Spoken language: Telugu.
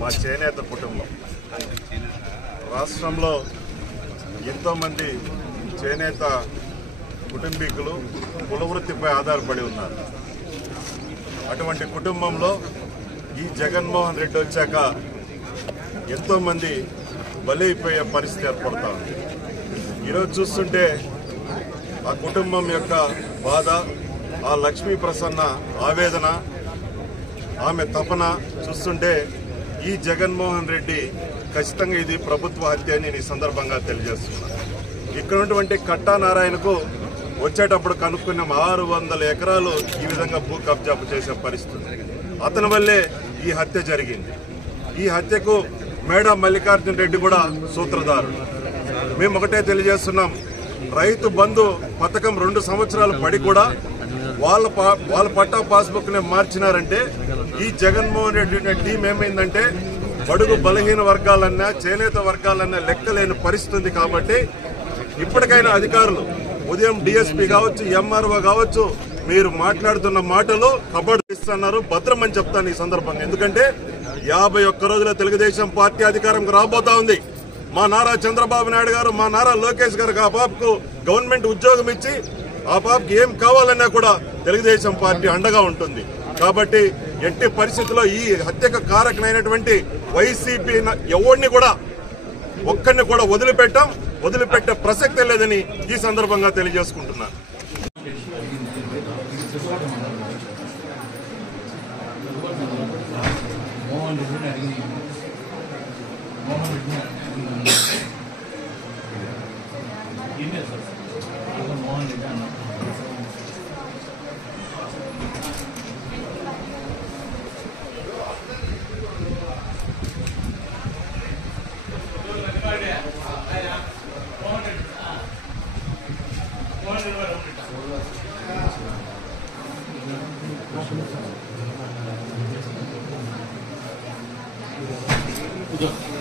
మా చేనేత కుటుంబం. రాష్ట్రంలో ఎంతోమంది చేనేత కుటుంబీకులు కులవృత్తిపై ఆధారపడి ఉన్నారు. అటువంటి కుటుంబంలో ఈ జగన్మోహన్ రెడ్డి వచ్చాక ఎంతోమంది బలైపోయే పరిస్థితి ఏర్పడతా ఉంది. ఈరోజు చూస్తుంటే ఆ కుటుంబం యొక్క బాధ, ఆ లక్ష్మీ ప్రసన్న ఆవేదన, ఆమె తపన చూస్తుంటే ఈ జగన్మోహన్ రెడ్డి ఖచ్చితంగా ఇది ప్రభుత్వ హత్య అని ఈ సందర్భంగా తెలియజేస్తున్నా. ఇక్కడ ఉన్నటువంటి కట్టా నారాయణకు వచ్చేటప్పుడు కనుక్కున్నాం 600 ఎకరాలు ఈ విధంగా భూ కబ్జా చేసే పరిస్థితి. అతని వల్లే ఈ హత్య జరిగింది. ఈ హత్యకు మేడా మల్లికార్జున రెడ్డి కూడా సూత్రధారుడు. మేము ఒకటే తెలియజేస్తున్నాం, రైతు బంధు పథకం 2 సంవత్సరాలు పడి కూడా వాళ్ళ పట్టా పాస్బుక్ ని మార్చినారంటే ఈ జగన్మోహన్ రెడ్డి టీం ఏమైందంటే బడుగు బలహీన వర్గాలన్నా చేనేత వర్గాలన్నా లెక్కలేని పరిస్థితి. కాబట్టి ఇప్పటికైనా అధికారులు ఉదయం డిఎస్పీ కావచ్చు, ఎంఆర్ఓ కావచ్చు, మీరు మాట్లాడుతున్న మాటలు కబడ్డీ ఇస్తున్నారు, భద్రమని చెప్తాను ఈ సందర్భంగా. ఎందుకంటే 51 రోజుల తెలుగుదేశం పార్టీ అధికారంకి రాబోతా ఉంది. మా నారా చంద్రబాబు నాయుడు గారు, మా నారా లోకేష్ గారికి ఆ పాపకు గవర్నమెంట్ ఉద్యోగం ఇచ్చి ఆ పాపకి ఏం కావాలన్నా కూడా తెలుగుదేశం పార్టీ అండగా ఉంటుంది. కాబట్టి ఎట్టి పరిస్థితుల్లో ఈ హత్యకు కారకమైనటువంటి వైసీపీ ఎవరిని కూడా ఒక్కరిని కూడా వదిలిపెట్టే ప్రసక్తే లేదని ఈ సందర్భంగా తెలియజేసుకుంటున్నాను. Good.